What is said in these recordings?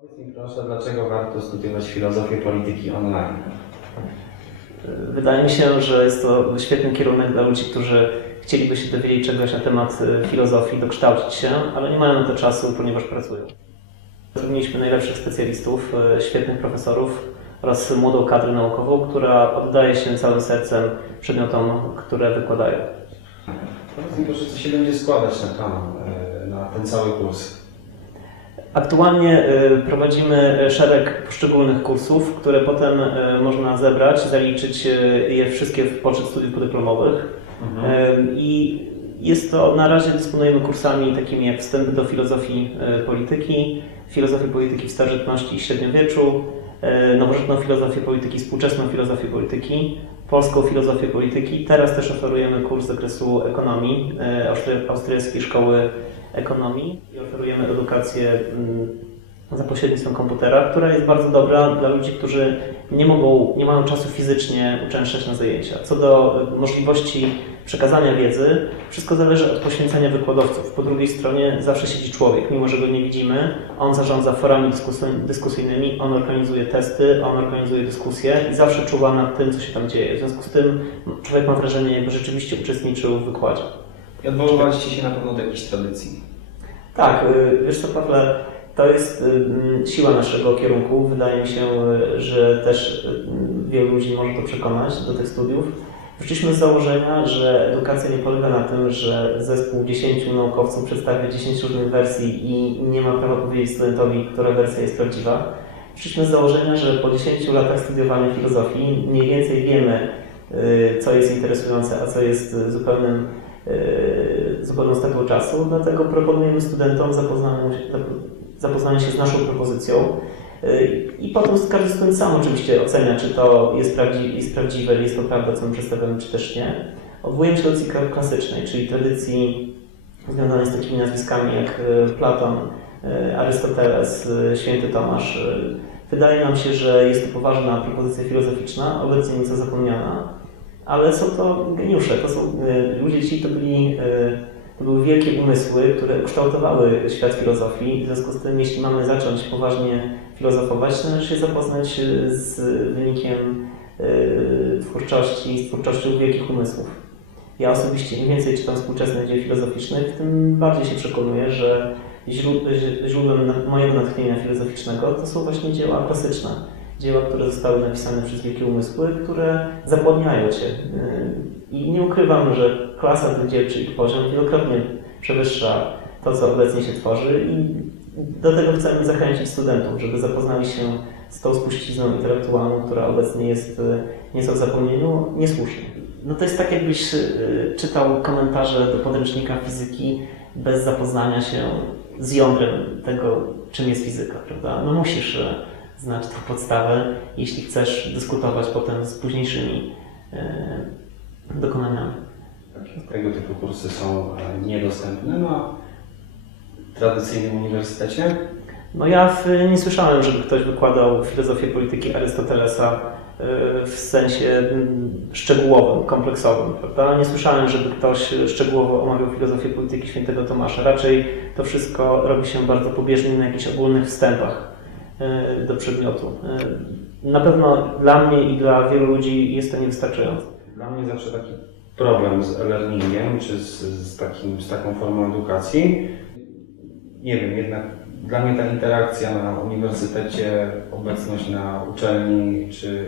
Powiedz mi proszę, dlaczego warto studiować filozofię polityki online? Wydaje mi się, że jest to świetny kierunek dla ludzi, którzy chcieliby się dowiedzieć czegoś na temat y, filozofii, dokształcić się, ale nie mają na to czasu, ponieważ pracują. Zatrudniliśmy najlepszych specjalistów, y, świetnych profesorów oraz młodą kadrę naukową, która oddaje się całym sercem przedmiotom, które wykładają. Powiedz mi proszę, co się będzie składać na kanał, e, na ten cały kurs? Aktualnie y, prowadzimy szereg poszczególnych kursów, które potem y, można zebrać, zaliczyć y, je wszystkie w poczet studiów podyplomowych. Mhm. Y, I jest to, na razie dysponujemy kursami takimi jak wstęp do filozofii y, polityki, filozofii polityki w starożytności i średniowieczu, y, nowożytną filozofię polityki, współczesną filozofię polityki, polską filozofię polityki. Teraz też oferujemy kurs z zakresu ekonomii, y, austry- austriackiej szkoły ekonomii i oferujemy edukację mm, za pośrednictwem komputera, która jest bardzo dobra dla ludzi, którzy nie mogą, nie mają czasu fizycznie uczęszczać na zajęcia. Co do y, możliwości przekazania wiedzy, wszystko zależy od poświęcenia wykładowców. Po drugiej stronie zawsze siedzi człowiek, mimo że go nie widzimy. On zarządza forami dyskusy- dyskusyjnymi, on organizuje testy, on organizuje dyskusje i zawsze czuwa nad tym, co się tam dzieje. W związku z tym człowiek ma wrażenie, jakby rzeczywiście uczestniczył w wykładzie. I odwoływaliście się na pewno do jakichś tradycji. Tak, y, wiesz co Pawle, to jest y, mm, siła naszego kierunku. Wydaje mi się, y, że też wielu ludzi może to przekonać do tych studiów. Wyszliśmy z założenia, że edukacja nie polega na tym, że zespół 10 naukowców przedstawia 10 różnych wersji i nie ma prawa powiedzieć studentowi, która wersja jest prawdziwa. Wyszliśmy z założenia, że po 10 latach studiowania filozofii mniej więcej wiemy, co jest interesujące, a co jest zupełnym e, zupełną stratą czasu, dlatego proponujemy studentom zapoznanie się, z naszą propozycją e, i potem każdy student sam oczywiście ocenia, czy to jest, prawdzi, jest prawdziwe, jest to prawda, co my przedstawiamy, czy też nie. Odwołujemy się do tradycji kla- klasycznej, czyli tradycji związanej z takimi nazwiskami jak e, Platon, Arystoteles, Święty Tomasz. Wydaje nam się, że jest to poważna propozycja filozoficzna, obecnie nieco zapomniana, ale są to geniusze, to są y, ludzie ci, to byli, y, to były wielkie umysły, które kształtowały świat filozofii. W związku z tym, jeśli mamy zacząć poważnie filozofować, to należy się zapoznać y, z wynikiem twórczości, z twórczością wielkich umysłów. Ja osobiście im więcej czytam współczesnych dzieł filozoficznych, tym bardziej się przekonuję, że źródłem mojego natchnienia filozoficznego to są właśnie dzieła klasyczne dzieła, które zostały napisane przez wielkie umysły, które zapładniają Cię. Yy, I nie ukrywam, że klasa tych dzieł, czyli poziom, wielokrotnie przewyższa to, co obecnie się tworzy i do tego chcemy zachęcić studentów, żeby zapoznali się z tą spuścizną intelektualną, która obecnie jest yy, nieco w zapomnieniu, niesłusznie. No to jest tak, jakbyś yy, czytał komentarze do podręcznika fizyki bez zapoznania się z jądrem tego, czym jest fizyka, prawda? No musisz znać tą podstawę, jeśli chcesz dyskutować potem z późniejszymi e, dokonaniami. Tego typu kursy są e, niedostępne na tradycyjnym uniwersytecie. No ja nie słyszałem, żeby ktoś wykładał filozofię polityki Arystotelesa e, w sensie szczegółowym, kompleksowym, prawda? Nie słyszałem, żeby ktoś szczegółowo omawiał filozofię polityki świętego Tomasza. Raczej to wszystko robi się bardzo pobieżnie na jakichś ogólnych wstępach do przedmiotu. E, Na pewno dla mnie i dla wielu ludzi jest to niewystarczające. Dla mnie zawsze taki problem z e-learningiem, czy z, z, takim, z taką formą edukacji. Nie wiem, jednak dla mnie ta interakcja na uniwersytecie, obecność na uczelni, czy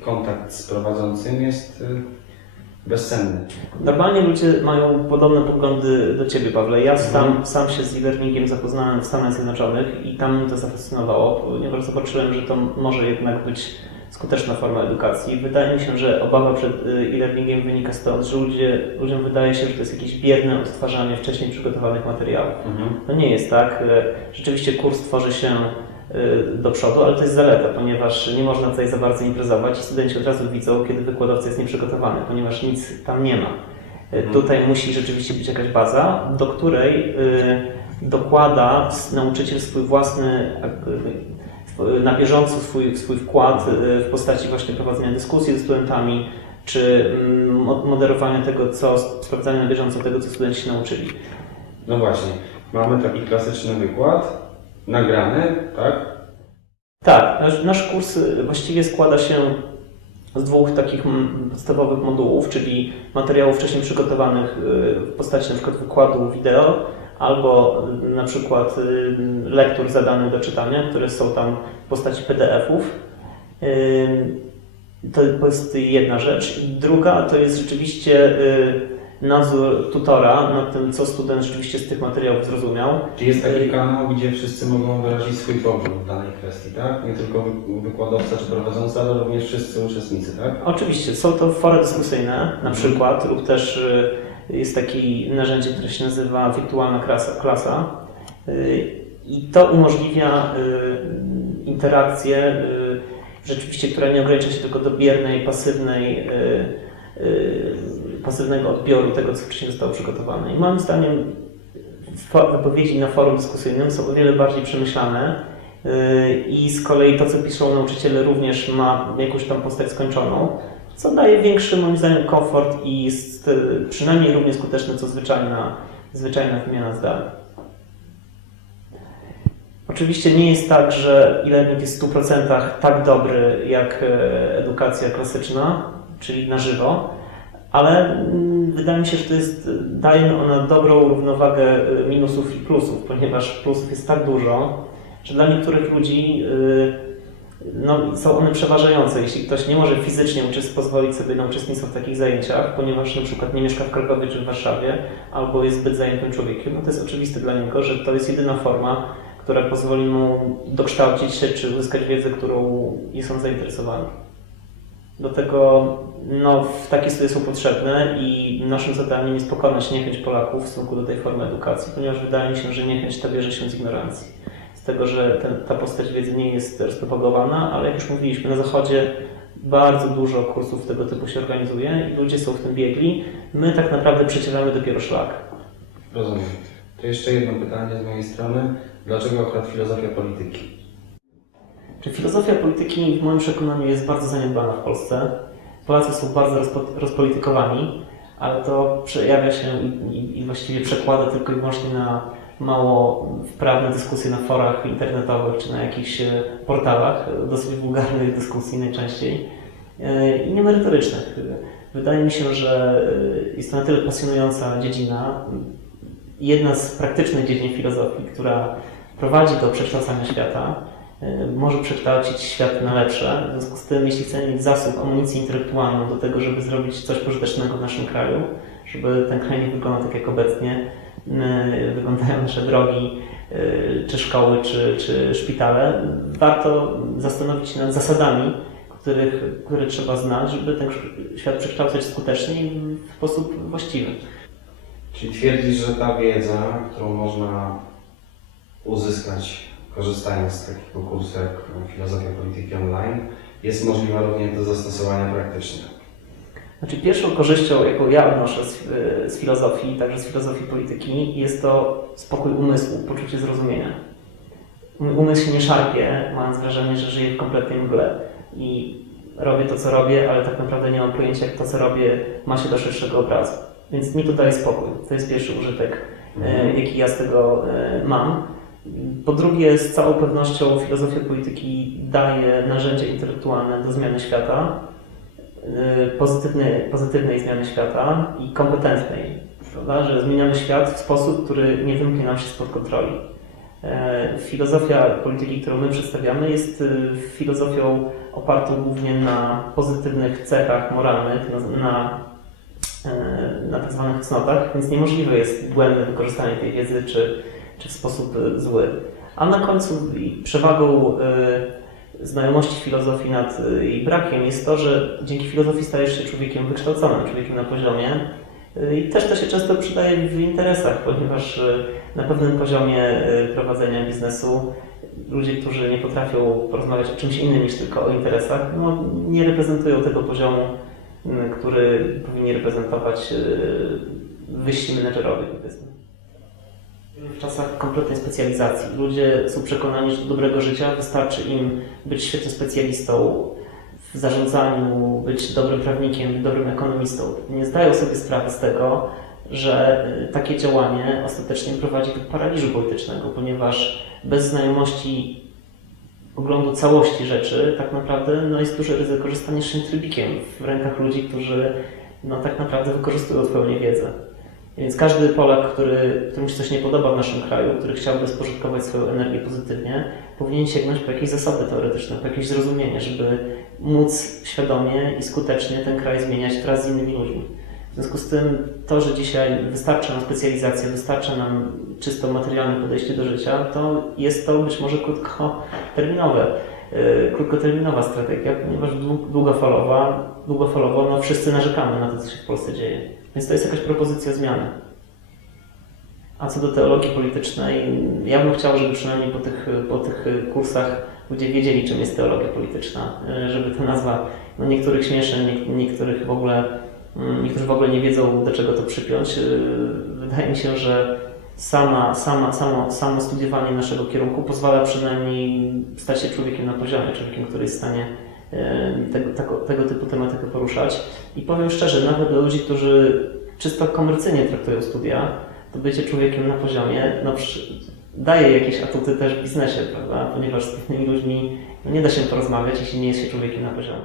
kontakt z prowadzącym jest y, bezcenny. Normalnie ludzie mają podobne poglądy do Ciebie, Pawle. Ja sam, sam się z e-learningiem zapoznałem w Stanach Zjednoczonych i tam mnie to zafascynowało, ponieważ zobaczyłem, że to może jednak być skuteczna forma edukacji. Wydaje mi się, że obawa przed y, e-learningiem wynika stąd, że ludzie, ludziom wydaje się, że to jest jakieś biedne odtwarzanie wcześniej przygotowanych materiałów. To nie jest tak. Rzeczywiście kurs tworzy się do przodu, ale to jest zaleta, ponieważ nie można tutaj za bardzo imprezować i studenci od razu widzą, kiedy wykładowca jest nieprzygotowany, ponieważ nic tam nie ma. E, Mhm. Tutaj musi rzeczywiście być jakaś baza, do której e, dokłada nauczyciel swój własny, na bieżąco swój, swój wkład w postaci właśnie prowadzenia dyskusji ze studentami, czy mm, mo- moderowania tego, co, sprawdzania na bieżąco tego, co studenci się nauczyli. No właśnie, mamy taki klasyczny wykład, nagrany, tak? Tak, nasz, nasz kurs y, właściwie składa się z dwóch takich podstawowych modułów, czyli materiałów wcześniej przygotowanych y, w postaci przykład wykładu wideo albo y, na przykład lektur zadanych do czytania, które są tam w postaci PDF-ów. To jest jedna rzecz. Druga to jest rzeczywiście nadzór tutora nad tym, co student rzeczywiście z tych materiałów zrozumiał. Czy jest taki kanał, gdzie wszyscy mogą wyrazić swój pogląd w danej kwestii, tak? Nie tylko wy- wykładowca czy prowadzący, ale również wszyscy uczestnicy, tak? Oczywiście, są to fora dyskusyjne na przykład, lub też y, jest takie narzędzie, które się nazywa wirtualna klasa. klasa. Y, I to umożliwia y, interakcję rzeczywiście, która nie ogranicza się tylko do biernej, pasywnej, pasywnego odbioru tego, co wcześniej zostało przygotowane. I moim zdaniem wypowiedzi na forum dyskusyjnym są o wiele bardziej przemyślane y, i z kolei to, co piszą nauczyciele również ma jakąś tam postać skończoną, co daje większy moim zdaniem komfort i jest y, przynajmniej równie skuteczne co zwyczajna, zwyczajna wymiana zdań. Oczywiście nie jest tak, że e-learning jest w 100% tak dobry jak e, edukacja klasyczna, czyli na żywo, ale mm, wydaje mi się, że to jest, daje ona dobrą równowagę e, minusów i plusów, ponieważ plusów jest tak dużo, że dla niektórych ludzi y, no, są one przeważające. Jeśli ktoś nie może fizycznie pozwolić sobie na uczestnictwo w takich zajęciach, ponieważ na przykład nie mieszka w Krakowie czy w Warszawie, albo jest zbyt zajętym człowiekiem, no to jest oczywiste dla niego, że to jest jedyna forma, która pozwoli mu dokształcić się czy uzyskać wiedzę, którą jest on zainteresowany. Do tego no, takie studia są potrzebne i naszym zadaniem jest pokonać niechęć Polaków w stosunku do tej formy edukacji, ponieważ wydaje mi się, że niechęć ta bierze się z ignorancji. Z tego, że ten, ta postać wiedzy nie jest rozpropagowana, ale jak już mówiliśmy, na Zachodzie bardzo dużo kursów tego typu się organizuje i ludzie są w tym biegli. My tak naprawdę przecieramy dopiero szlak. Rozumiem. To jeszcze jedno pytanie z mojej strony. Dlaczego akurat filozofia polityki? Czy filozofia polityki w moim przekonaniu jest bardzo zaniedbana w Polsce? Polacy są bardzo rozpo, rozpolitykowani, ale to przejawia się i, i, i właściwie przekłada tylko i wyłącznie na mało wprawne dyskusje na forach internetowych czy na jakichś e, portalach, e, dosyć wulgarnych dyskusji najczęściej e, i niemerytorycznych. Wydaje mi się, że jest to na tyle pasjonująca dziedzina, jedna z praktycznych dziedzin filozofii, która prowadzi do przekształcania świata, może przekształcić świat na lepsze. W związku z tym, jeśli chcemy mieć zasób amunicji intelektualną do tego, żeby zrobić coś pożytecznego w naszym kraju, żeby ten kraj nie wyglądał tak jak obecnie, y, wyglądają nasze drogi, y, czy szkoły, czy, czy szpitale, warto zastanowić się nad zasadami, których, które trzeba znać, żeby ten świat przekształcać skutecznie i w sposób właściwy. Czyli twierdzisz, że ta wiedza, którą można uzyskać korzystając z takiego kursu jak filozofia polityki online, jest możliwa również do zastosowania praktycznie. Znaczy pierwszą korzyścią, jaką ja odnoszę z, y, z filozofii, także z filozofii polityki, jest to spokój umysłu, poczucie zrozumienia. Mój umysł się nie szarpie, mając wrażenie, że żyję w kompletnej mgle i robię to, co robię, ale tak naprawdę nie mam pojęcia, jak to, co robię, ma się do szerszego obrazu. Więc mi to daje spokój. To jest pierwszy użytek, e, jaki ja z tego e, mam. Po drugie, z całą pewnością filozofia polityki daje narzędzia intelektualne do zmiany świata, e, pozytywnej, pozytywnej zmiany świata i kompetentnej. Prawda? Że zmieniamy świat w sposób, który nie wymknie nam się spod kontroli. E, Filozofia polityki, którą my przedstawiamy, jest e, filozofią opartą głównie na pozytywnych cechach moralnych, na, na, na tak cnotach, więc niemożliwe jest błędne wykorzystanie tej wiedzy czy, czy w sposób e, zły. A na końcu przewagą e, znajomości filozofii nad e, jej brakiem jest to, że dzięki filozofii stajesz się człowiekiem wykształconym, człowiekiem na poziomie. I też to się często przydaje w interesach, ponieważ na pewnym poziomie prowadzenia biznesu ludzie, którzy nie potrafią porozmawiać o czymś innym niż tylko o interesach, no, nie reprezentują tego poziomu, który powinni reprezentować wyżsi menedżerowie. W czasach kompletnej specjalizacji ludzie są przekonani, że do dobrego życia wystarczy im być świetnym specjalistą w zarządzaniu, być dobrym prawnikiem, dobrym ekonomistą. Nie zdają sobie sprawy z tego, że y, takie działanie ostatecznie prowadzi do paraliżu politycznego, ponieważ bez znajomości oglądu całości rzeczy, tak naprawdę no, jest duże ryzyko, że staniesz się trybikiem w rękach ludzi, którzy no, tak naprawdę wykorzystują Twoją niewiedzę. Więc każdy Polak, który, któremu się coś nie podoba w naszym kraju, który chciałby spożytkować swoją energię pozytywnie, powinien sięgnąć po jakieś zasady teoretyczne, po jakieś zrozumienie, żeby móc świadomie i skutecznie ten kraj zmieniać wraz z innymi ludźmi. W związku z tym to, że dzisiaj wystarcza nam specjalizacja, wystarcza nam czysto materialne podejście do życia, to jest to być może krótkoterminowe, yy, krótkoterminowa strategia, ponieważ dłu- długofalowa, długofalowo no wszyscy narzekamy na to, co się w Polsce dzieje. Więc to jest jakaś propozycja zmiany. A co do teologii politycznej, ja bym chciał, żeby przynajmniej po tych, po tych kursach ludzie wiedzieli, czym jest teologia polityczna, yy, żeby ta nazwa no niektórych śmieszy, nie, niektórych w ogóle Mm, Niektórzy w ogóle nie wiedzą, do czego to przypiąć. Yy, Wydaje mi się, że sama, sama, samo, samo studiowanie naszego kierunku pozwala przynajmniej stać się człowiekiem na poziomie, człowiekiem, który jest w stanie tego, tego, tego typu tematykę poruszać. I powiem szczerze, nawet dla ludzi, którzy czysto komercyjnie traktują studia, to bycie człowiekiem na poziomie no, daje jakieś atuty też w biznesie, prawda? Ponieważ z innymi ludźmi no, nie da się porozmawiać, jeśli nie jest się człowiekiem na poziomie.